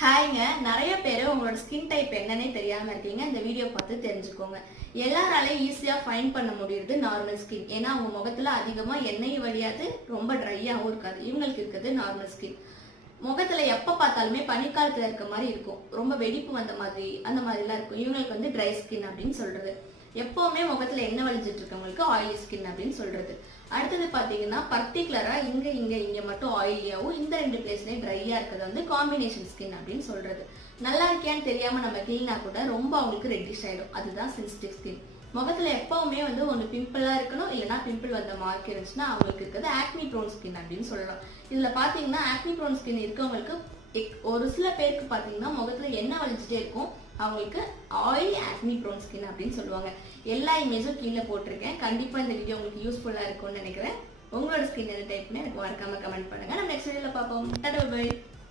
ஹாய்ங்க, நிறைய பேர் உங்களோட ஸ்கின் டைப் என்னன்னே தெரியாம இருக்கீங்க. இந்த வீடியோ பார்த்து தெரிஞ்சுக்கோங்க. எல்லாராலையும் ஈஸியா ஃபைண்ட் பண்ண முடியுது நார்மல் ஸ்கின். ஏன்னா அவங்க முகத்துல அதிகமா எண்ணெய் வழியாது, ரொம்ப ட்ரையாகவும் இருக்காது. இவங்களுக்கு இருக்கிறது நார்மல் ஸ்கின். முகத்துல எப்ப பார்த்தாலுமே பனிக்காலத்துல இருக்க மாதிரி இருக்கும், ரொம்ப வெடிப்பு வந்த மாதிரி அந்த மாதிரிலாம் இருக்கும். இவங்களுக்கு வந்து ட்ரை ஸ்கின் அப்படின்னு சொல்றது. எப்பவுமே முகத்துல எண்ணெய் வலிஞ்சிட்டு இருக்கவங்களுக்கு ஆயிலி ஸ்கின் அப்படின்னு சொல்றது. அடுத்தது பாத்தீங்கன்னா பர்டிகுலரா இங்க இங்க இங்க மட்டும் ஆயிலியாவும் இந்த ரெண்டு பிளேஸ்லயும் ட்ரையா இருக்கிறது வந்து காம்பினேஷன் ஸ்கின் அப்படின்னு சொல்றது. நல்லா இருக்கியான்னு தெரியாம நம்ம கிளீனா கூட ரொம்ப அவங்களுக்கு ரெட்டிஷ் ஆயிடும். அதுதான் சென்சிட்டிவ் ஸ்கின். முகத்துல எப்பவுமே வந்து ஒன்று பிம்பிளா இருக்கணும், இல்லைன்னா பிம்பிள் வந்த மார்க் இருந்துச்சுன்னா அவங்களுக்கு இருக்கிறது ஆக்னி ப்ரோன் ஸ்கின் அப்படின்னு சொல்லலாம். இதுல பாத்தீங்கன்னா ஆக்னி ப்ரோன் ஸ்கின் இருக்கவங்களுக்கு ஒரு சில பேருக்கு பாத்தீங்கன்னா முகத்துல எண்ணெய் வலிஞ்சிட்டே இருக்கும். அவங்களுக்கு ஆயில் ஆக்னி ப்ரோன் ஸ்கின் அப்படின்னு சொல்லுவாங்க. எல்லா இமேஜும் கீழே போட்டிருக்கேன். கண்டிப்பா இந்த வீடியோ உங்களுக்கு யூஸ்ஃபுல்லா இருக்கும்னு நினைக்கிறேன். உங்களோட ஸ்கின் எந்த டைப்னு எனக்கு மறக்காம கமெண்ட் பண்ணுங்க. நம்ம நெக்ஸ்ட் வீடியோல பார்ப்போம். Tata bye.